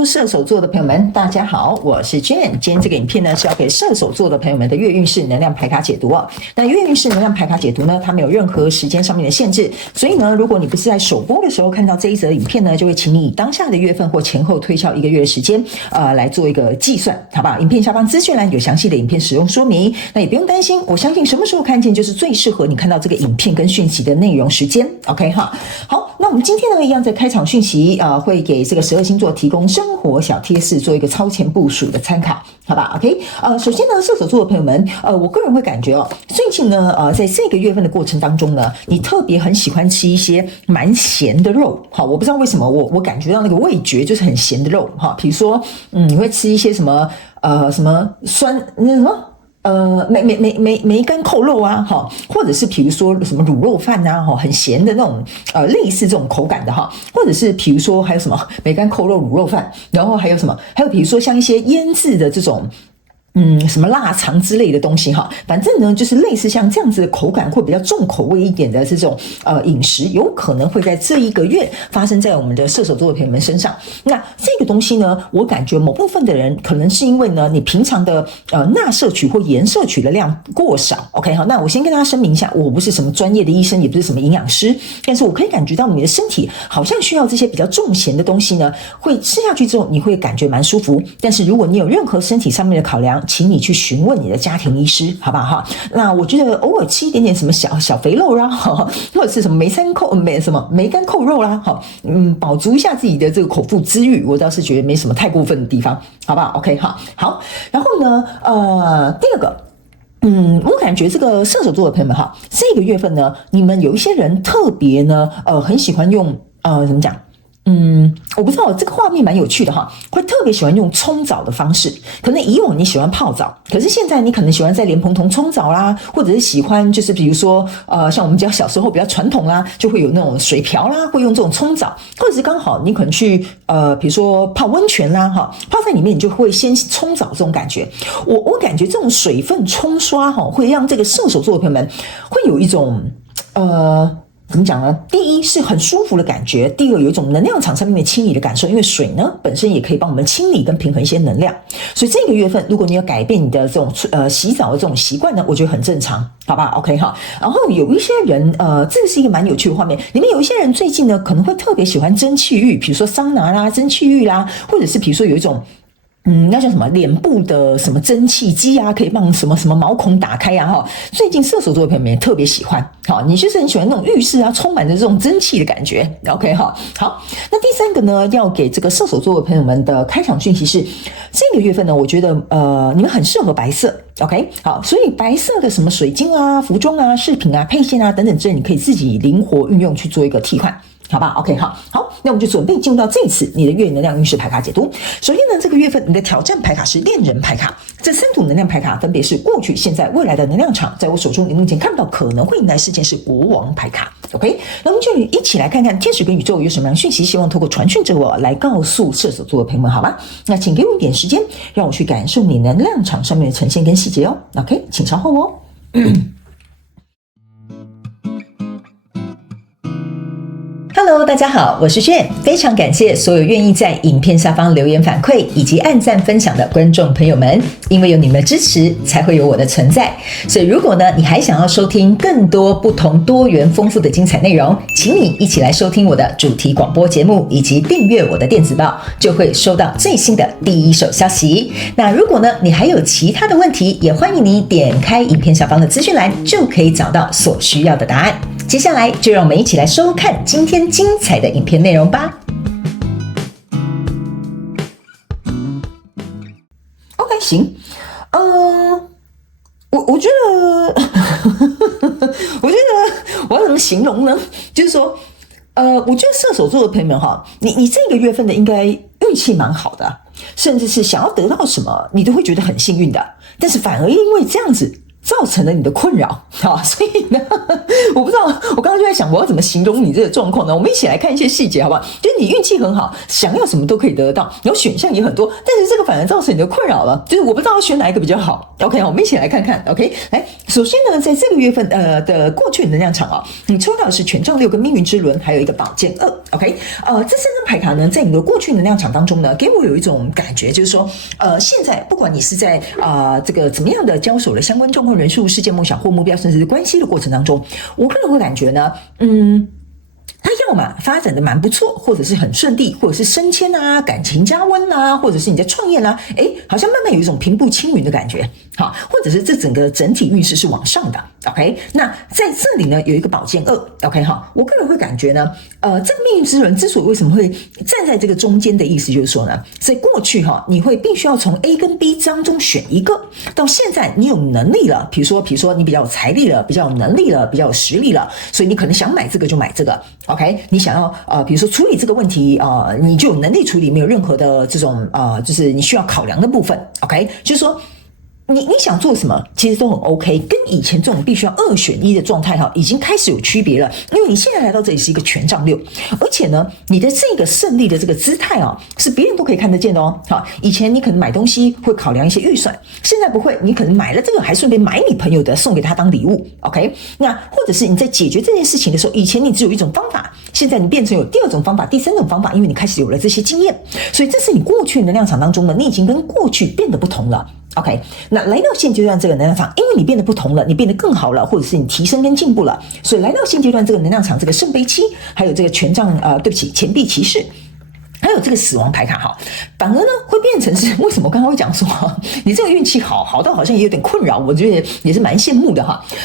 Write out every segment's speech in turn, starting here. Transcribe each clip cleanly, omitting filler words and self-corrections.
Hello， 射手座的朋友们，大家好，我是 Jane。今天这个影片呢是要给射手座的朋友们的月运势能量牌卡解读哦。那月运势能量牌卡解读呢，它没有任何时间上面的限制，所以呢，如果你不是在首播的时候看到这一则影片呢，就会请你以当下的月份或前后推敲1个月的时间，来做一个计算，好不好？影片下方资讯栏有详细的影片使用说明，那也不用担心，我相信什么时候看见就是最适合你看到这个影片跟讯息的内容时间。OK 哈，好，那我们今天呢一样在开场讯息会给这个12星座提供生活小贴士，做一个超前部署的参考，好吧 ？OK， 首先呢，射手座的朋友们，我个人会感觉最近呢，在这个月份的过程当中呢，你特别很喜欢吃一些蛮咸的肉，好，我不知道为什么，我感觉到那个味觉就是很咸的肉，哈，比如说，你会吃一些什么酸那什么。梅干扣肉啊，哈，或者是比如说什么卤肉饭啊，哈，很咸的那种，类似这种口感的哈，或者是比如说还有什么梅干扣肉卤肉饭，然后还有什么，还有比如说像一些腌制的这种。什么腊肠之类的东西哈，反正呢就是类似像这样子的口感或比较重口味一点的这种饮食，有可能会在这一个月发生在我们的射手座的朋友们身上。那这个东西呢，我感觉某部分的人可能是因为呢你平常的钠摄取或盐摄取的量过少。OK 好，那我先跟大家声明一下，我不是什么专业的医生，也不是什么营养师，但是我可以感觉到你的身体好像需要这些比较重咸的东西呢，会吃下去之后你会感觉蛮舒服。但是如果你有任何身体上面的考量，请你去询问你的家庭医师，好不好哈？那我觉得偶尔吃一点点什么小肥肉啦，或者是什么梅干扣肉啦，饱足一下自己的这个口腹之欲，我倒是觉得没什么太过分的地方，好不好 ？OK 哈，好。然后呢，第二个。我感觉这个射手座的朋友们哈，这个月份呢，你们有一些人特别呢，很喜欢用怎么讲？我不知道，这个画面蛮有趣的哈，会特别喜欢用冲澡的方式。可能以往你喜欢泡澡，可是现在你可能喜欢在莲蓬头冲澡啦，或者是喜欢就是比如说像我们家小时候比较传统啦，就会有那种水瓢啦，会用这种冲澡，或者是刚好你可能去比如说泡温泉啦哈，泡在里面你就会先冲澡这种感觉。我感觉这种水分冲刷哈，会让这个射手座的朋友们会有一种怎么讲呢？第一是很舒服的感觉，第二有一种能量场上面的清理的感受，因为水呢本身也可以帮我们清理跟平衡一些能量，所以这个月份如果你要改变你的这种洗澡的这种习惯呢，我觉得很正常，好吧 ？OK 哈。然后有一些人这个是一个蛮有趣的画面，里面有一些人最近呢可能会特别喜欢蒸汽浴，比如说桑拿啦、蒸汽浴啦，或者是比如说有一种。那叫什么脸部的什么蒸汽机啊，可以帮什么毛孔打开啊哈。最近射手座的朋友们也特别喜欢，好，你就是很喜欢那种浴室啊，充满着这种蒸汽的感觉。OK 哈，好，那第三个呢，要给这个射手座的朋友们的开场讯息是，这个月份呢，我觉得你们很适合白色。OK 好，所以白色的什么水晶啊、服装啊、饰品啊、配件啊等等之类，你可以自己灵活运用去做一个替换。好吧 ，OK， 好，那我们就准备进入到这一次你的月能量运势牌卡解读。首先呢，这个月份你的挑战牌卡是恋人牌卡，这3组能量牌卡分别是过去、现在、未来的能量场。在我手中，你目前看到可能会迎来事件是国王牌卡。OK， 那我们就一起来看看天使跟宇宙有什么样的讯息，希望透过传讯者我来告诉射手座的朋友们，好吗？那请给我一点时间，让我去感受你能量场上面的呈现跟细节哦。OK， 请稍后哦。Hello， 大家好，我是炫，非常感谢所有愿意在影片下方留言反馈以及按赞分享的观众朋友们，因为有你们的支持，才会有我的存在。所以如果呢，你还想要收听更多不同多元丰富的精彩内容，请你一起来收听我的主题广播节目，以及订阅我的电子报，就会收到最新的第一手消息。那如果呢，你还有其他的问题，也欢迎你点开影片下方的资讯栏，就可以找到所需要的答案。接下来就让我们一起来收看今天精彩的影片内容吧。OK， 行，我觉得，我要怎么形容呢？就是说，我觉得射手座的朋友们哈，你这个月份的应该运气蛮好的，甚至是想要得到什么，你都会觉得很幸运的。但是反而因为这样子，造成了你的困扰所以呢，我不知道，我刚刚就在想我要怎么形容你这个状况呢？我们一起来看一些细节好不好？就是你运气很好，想要什么都可以得到，然后选项也很多，但是这个反而造成你的困扰了，就是我不知道要选哪一个比较好。OK， 我们一起来看看。OK， 来，首先呢，在这个月份的过去能量场你抽到的是权杖6跟命运之轮，还有一个宝剑2。OK， 这3张牌卡呢，在你的过去能量场当中呢，给我有一种感觉，就是说，现在不管你是在这个怎么样的交手的相关状况、人数、事件、梦想或目标，甚至是关系的过程当中，我个人会感觉呢，他要么发展的蛮不错，或者是很顺利，或者是升迁啊，感情加温啊，或者是你在创业啦，好像慢慢有一种平步青云的感觉，好，或者是这整个整体运势是往上的。OK， 那在这里呢有一个宝剑2。OK 哈，我个人会感觉呢，这个命运之轮之所以为什么会站在这个中间的意思，就是说呢，在过去你会必须要从 A 跟 B 当中选一个，到现在你有能力了，比如说你比较有财力了，比较有能力了，比较有实力了，所以你可能想买这个就买这个。OK， 你想要比如说处理这个问题你就有能力处理，没有任何的这种就是你需要考量的部分。OK， 就是说你想做什么其实都很 OK， 跟以前这种必须要2选1的状态已经开始有区别了，因为你现在来到这里是一个权杖6，而且呢你的这个胜利的这个姿态是别人都可以看得见的以前你可能买东西会考量一些预算，现在不会，你可能买了这个还顺便买你朋友的送给他当礼物。 OK， 那或者是你在解决这件事情的时候，以前你只有一种方法，现在你变成有第2种方法、第3种方法，因为你开始有了这些经验，所以这是你过去能量场当中呢，你已经跟过去变得不同了。OK， 那来到现阶段这个能量场，因为你变得不同了，你变得更好了，或者是你提升跟进步了，所以来到现阶段这个能量场，这个圣杯7，还有这个权杖钱币骑士，还有这个死亡牌卡反而呢会变成是，为什么我刚刚会讲说你这个运气好到好像也有点困扰，我觉得也是蛮羡慕的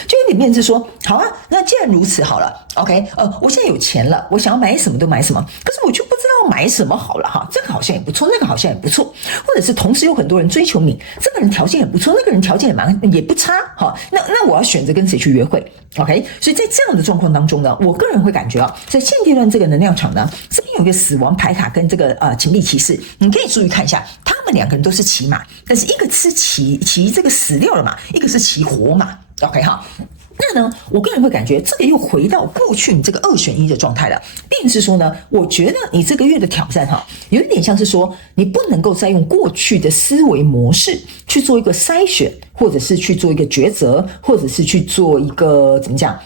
就有点变成是说，好啊，那既然如此好了 OK， 我现在有钱了，我想要买什么都买什么，可是我就不知道买什么好了这个好像也不错，那个好像也不错，或者是同时有很多人追求你，这个人条件也不错，那个人条件也不差那我要选择跟谁去约会 OK， 所以在这样的状况当中呢，我个人会感觉在现阶段这个能量场呢，这边有一个死亡牌卡跟这个钱币骑士，你可以注意看一下，他们2个人都是骑马，但是一个是骑这个死掉了马，一个是骑活马。 OK 那呢，我个人会感觉这个又回到过去你这个2选1的状态了，便是说呢，我觉得你这个月的挑战有一点像是说，你不能够再用过去的思维模式去做一个筛选，或者是去做一个抉择，或者是去做一个怎么讲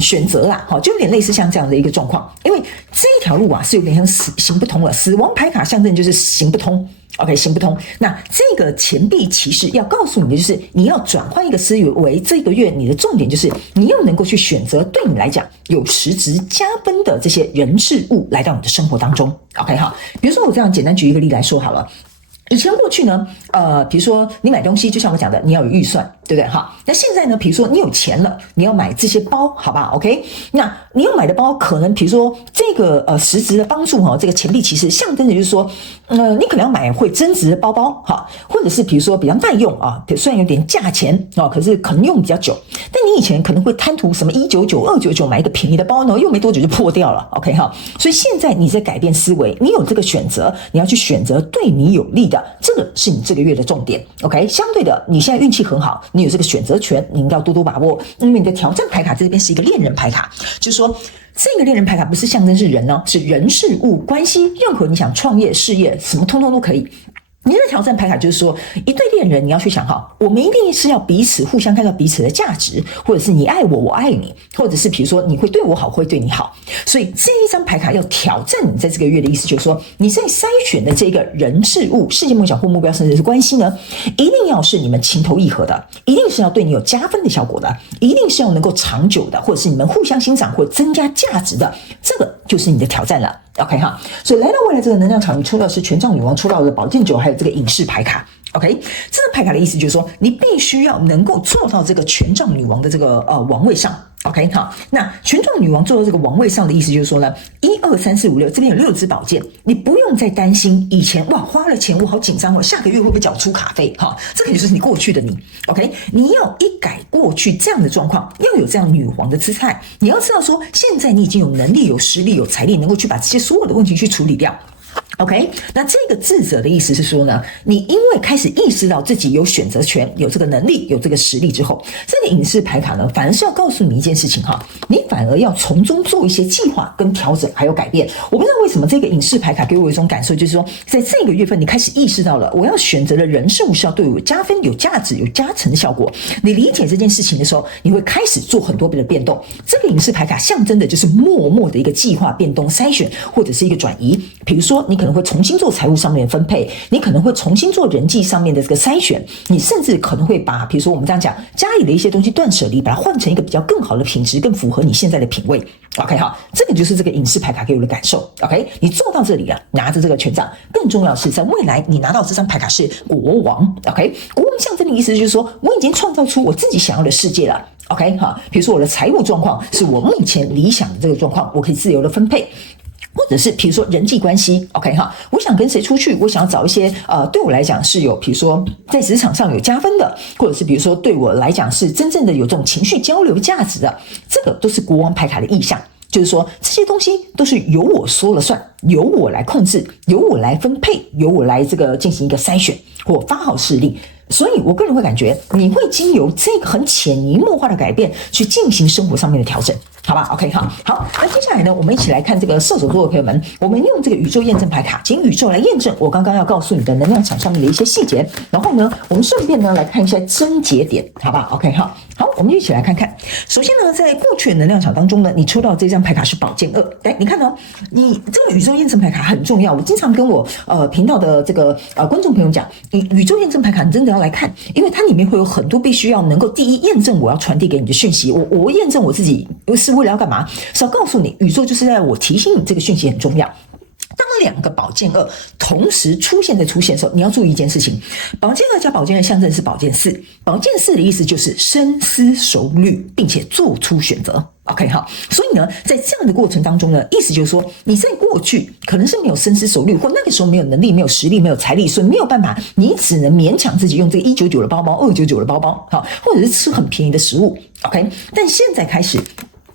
选择就有点类似像这样的一个状况，因为这一条路是有点像行不通了。死亡牌卡象征就是行不通 ，OK， 行不通。那这个钱币骑士要告诉你的就是，你要转换一个思维，这个月你的重点就是你要能够去选择对你来讲有实质加分的这些人事物来到你的生活当中 ，OK 比如说我这样简单举一个例来说好了。以前过去呢，比如说你买东西，就像我讲的，你要有预算，对不对？那现在呢，比如说你有钱了，你要买这些包，好吧 ？OK， 那你要买的包，可能比如说这个实质的帮助这个钱币其实象征的就是说，你可能要买会增值的包包或者是比如说比较耐用虽然有点价钱可是可能用比较久，但你以前可能会贪图什么199、299买一个便宜的包呢，用没多久就破掉了 ，OK 所以现在你在改变思维，你有这个选择，你要去选择对你有利的。这个是你这个月的重点 ，OK。相对的，你现在运气很好，你有这个选择权，你应该要多多把握。因为你的挑战牌卡这边是一个恋人牌卡，就是说这个恋人牌卡不是象征是人是人事物关系，任何你想创业事业什么通通都可以。你的挑战牌卡就是说，一对恋人你要去想我们一定是要彼此互相看到彼此的价值，或者是你爱我，我爱你，或者是比如说你会对我好，会对你好。所以这一张牌卡要挑战你在这个月的意思，就是说你在筛选的这个人事物、世界梦想或目标，甚至是关系呢，一定要是你们情投意合的，一定是要对你有加分的效果的，一定是要能够长久的，或者是你们互相欣赏或增加价值的，这个就是你的挑战了。OK 所以来到未来这个能量场，你抽到的是权杖女王，抽到的宝剑9，还有这个隐士牌卡。OK， 这个牌卡的意思就是说，你必须要能够做到这个权杖女王的这个王位上。OK， 那权杖女王做到这个王位上的意思就是说呢，1、2、3、4、5、6，这边有6支宝剑，你不用再担心以前花了钱我好紧张，我下个月会不会缴出卡费这个就是你过去的你。OK， 你要一改过去这样的状况，要有这样女王的姿态，你要知道说，现在你已经有能力、有实力、有财力，能够去把这些所有的问题去处理掉。OK， 那这个智者的意思是说呢，你因为开始意识到自己有选择权、有这个能力、有这个实力之后，这个隐士牌卡呢，反而是要告诉你一件事情哈，你反而要从中做一些计划跟调整，还有改变。我不知道为什么这个隐士牌卡给我一种感受，就是说，在这个月份你开始意识到了，我要选择的人事物是要对我加分、有价值、有加成的效果。你理解这件事情的时候，你会开始做很多的变动。这个隐士牌卡象征的就是默默的一个计划变动、筛选或者是一个转移。比如说，你可能会重新做财务上面的分配，你可能会重新做人际上面的这个筛选，你甚至可能会把比如说我们这样讲家里的一些东西断舍离，把它换成一个比较更好的品质，更符合你现在的品味。 OK 好，这个就是这个隐士牌卡给我的感受。 OK， 你做到这里了，拿着这个权杖，更重要的是在未来你拿到这张牌卡是国王。 OK， 国王象征的意思就是说，我已经创造出我自己想要的世界了。 OK 好，比如说我的财务状况是我目前理想的这个状况，我可以自由的分配，或者是比如说人际关系 ，OK 哈，我想跟谁出去，我想要找一些对我来讲是有比如说在职场上有加分的，或者是比如说对我来讲是真正的有这种情绪交流价值的，这个都是国王牌卡的意象。就是说这些东西都是由我说了算，由我来控制，由我来分配，由我来这个进行一个筛选或发号施令。所以我个人会感觉你会经由这个很潜移默化的改变去进行生活上面的调整，好吧 ？OK 好，那接下来呢，我们一起来看这个射手座的朋友们，我们用这个宇宙验证牌卡，请宇宙来验证我刚刚要告诉你的能量场上面的一些细节，然后呢，我们顺便呢来看一下症结点，好吧 ？OK 好，我们一起来看看。首先呢，在过去的能量场当中呢，你抽到这张牌卡是宝剑2，来，你看哦，你这个宇宙验证牌卡很重要，我经常跟我频道的这个观众朋友讲，宇宙验证牌卡你真的要来看，因为它里面会有很多必须要能够第一验证我要传递给你的讯息，我验证我自己是为了要干嘛？是要告诉你，宇宙就是在我提醒你这个讯息很重要。当2个宝剑2同时出现的时候，你要注意一件事情，宝剑2加宝剑2象征是宝剑4，宝剑4的意思就是深思熟虑并且做出选择。OK 好，所以呢，在这样的过程当中呢，意思就是说，你在过去可能是没有深思熟虑，或那个时候没有能力、没有实力、没有财力，所以没有办法，你只能勉强自己用这个199的包包、299的包包，好，或者是吃很便宜的食物。OK， 但现在开始。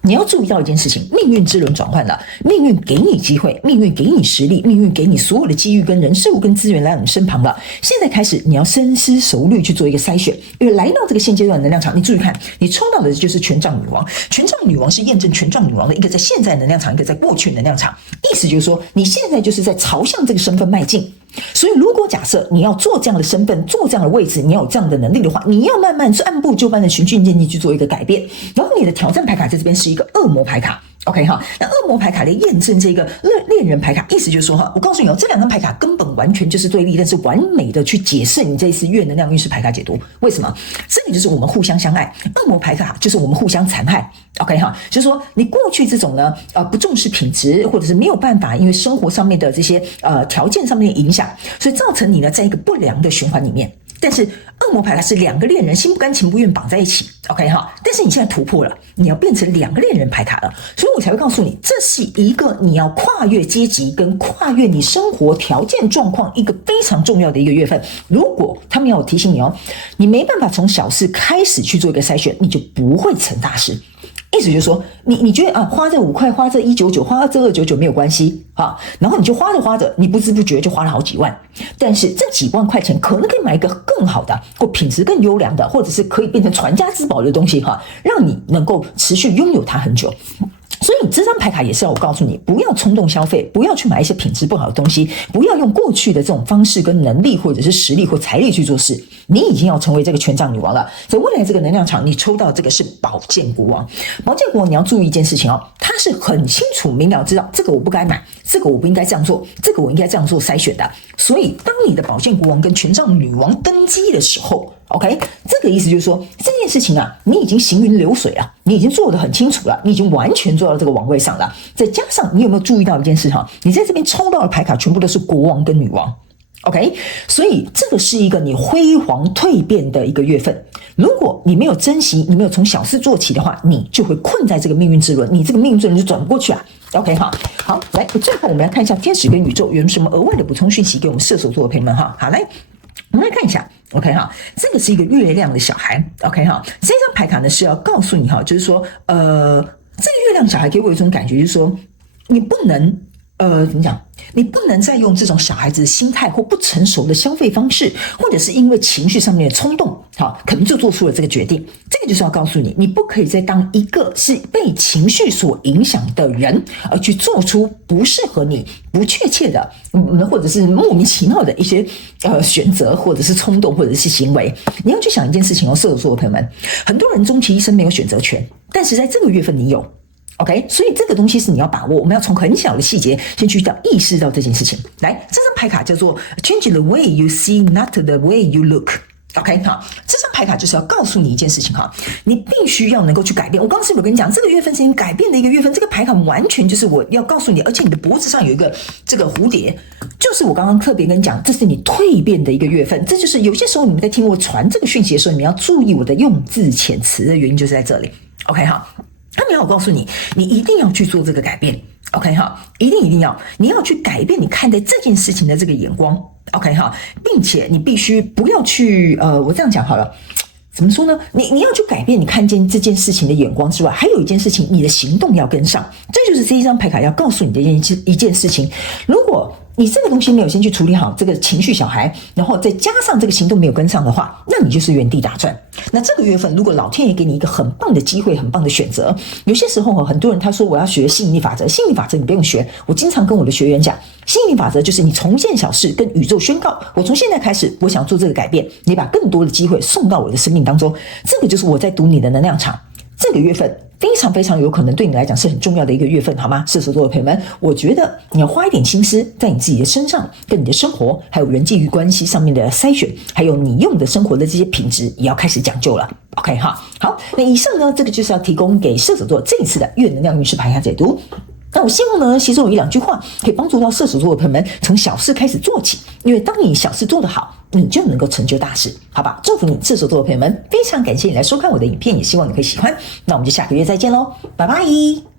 你要注意到一件事情，命运之轮转换了，命运给你机会，命运给你实力，命运给你所有的机遇跟人事物跟资源来到你身旁了。现在开始你要深思熟虑去做一个筛选，因为来到这个现阶段的能量场，你注意看，你抽到的就是权杖女王，权杖女王是验证权杖女王的一个在现在能量场，一个在过去能量场，意思就是说你现在就是在朝向这个身份迈进。所以如果假设你要做这样的身份，做这样的位置，你要有这样的能力的话，你要慢慢按部就班的循序渐进去做一个改变。然后你的挑战牌卡在这边是一个恶魔牌卡。OK 哈，那恶魔牌卡来验证这个恋人牌卡，意思就是说哈，我告诉你哦，这2张牌卡根本完全就是对立，但是完美的去解释你这一次月能量运势牌卡解读。为什么？这里就是我们互相相爱，恶魔牌卡就是我们互相残害。OK 哈，就是说你过去这种呢不重视品质，或者是没有办法，因为生活上面的这些条件上面的影响，所以造成你呢在一个不良的循环里面。但是恶魔牌卡是2个恋人心不甘情不愿绑在一起 ，OK 哈。但是你现在突破了，你要变成2个恋人牌卡了，所以我才会告诉你，这是一个你要跨越阶级跟跨越你生活条件状况一个非常重要的一个月份。如果他们要提醒你哦，你没办法从小事开始去做一个筛选，你就不会成大事。意思就是说，你觉得花这5块，花这199，花这299没有关系啊，然后你就花着，你不知不觉就花了好几万。但是这几万块钱可能可以买一个更好的，或品质更优良的，或者是可以变成传家之宝的东西哈，让你能够持续拥有它很久。所以这张牌卡也是要我告诉你，不要冲动消费，不要去买一些品质不好的东西，不要用过去的这种方式跟能力或者是实力或财力去做事。你已经要成为这个权杖女王了。在未来这个能量场，你抽到这个是宝剑国王。宝剑国王你要注意一件事情哦，他是很清楚明了知道这个我不该买，这个我不应该这样做，这个我应该这样做筛选的。所以当你的宝剑国王跟权杖女王登基的时候，OK， 这个意思就是说，这件事情啊，你已经行云流水了，你已经做得很清楚了，你已经完全做到这个王位上了。再加上你有没有注意到一件事哈？你在这边抽到的牌卡全部都是国王跟女王。OK， 所以这个是一个你辉煌蜕变的一个月份。如果你没有珍惜，你没有从小事做起的话，你就会困在这个命运之轮，你这个命运之轮就转不过去啊。OK 哈，好，来，最后我们来看一下天使跟宇宙有什么额外的补充讯息给我们射手座的朋友们哈。好，来，我们来看一下。OK 哈，这个是一个月亮的小孩。OK 哈，这张牌卡呢是要告诉你哈，就是说，这个月亮小孩给我一种感觉，就是说，你不能怎么讲？你不能再用这种小孩子的心态或不成熟的消费方式，或者是因为情绪上面的冲动，可能就做出了这个决定。这个就是要告诉你，你不可以再当一个是被情绪所影响的人，而去做出不适合你、不确切的，或者是莫名其妙的一些选择，或者是冲动，或者是行为。你要去想一件事情哦，射手座的朋友们，很多人终其一生没有选择权，但是在这个月份你有。OK， 所以这个东西是你要把握，我们要从很小的细节先去意识到这件事情。来，这张牌卡叫做 Change the way you see, not the way you look。OK， 好，这张牌卡就是要告诉你一件事情哈，你必须要能够去改变。我刚刚是不是跟你讲，这个月份是你改变的一个月份？这个牌卡完全就是我要告诉你，而且你的脖子上有一个这个蝴蝶，就是我刚刚特别跟你讲，这是你蜕变的一个月份。这就是有些时候你们在听我传这个讯息的时候，你们要注意我的用字遣词的原因就是在这里。OK， 好。他们要我告诉你，你一定要去做这个改变 ，OK 哈，一定要，你要去改变你看待这件事情的这个眼光 ，OK 哈，并且你必须不要去我这样讲好了，怎么说呢？你要去改变你看见这件事情的眼光之外，还有一件事情，你的行动要跟上，这就是这一张牌卡要告诉你的一件事情。如果你这个东西没有先去处理好这个情绪小孩，然后再加上这个行动没有跟上的话，那你就是原地打转。那这个月份如果老天爷给你一个很棒的机会，很棒的选择，有些时候很多人他说我要学吸引力法则，吸引力法则你不用学。我经常跟我的学员讲，吸引力法则就是你从一件小事跟宇宙宣告，我从现在开始我想做这个改变，你把更多的机会送到我的生命当中，这个就是我在读你的能量场。这个月份非常非常有可能对你来讲是很重要的一个月份，好吗？射手座的朋友们，我觉得你要花一点心思在你自己的身上，跟你的生活还有人际关系上面的筛选，还有你用的生活的这些品质也要开始讲究了。OK 哈，好，那以上呢，这个就是要提供给射手座这一次的月能量运势牌卡解读。那我希望呢，其中有1-2句话可以帮助到射手座的朋友们从小事开始做起，因为当你小事做得好，你就能够成就大事，好吧？祝福你，射手座的朋友们，非常感谢你来收看我的影片，也希望你会喜欢。那我们就下个月再见喽，拜拜。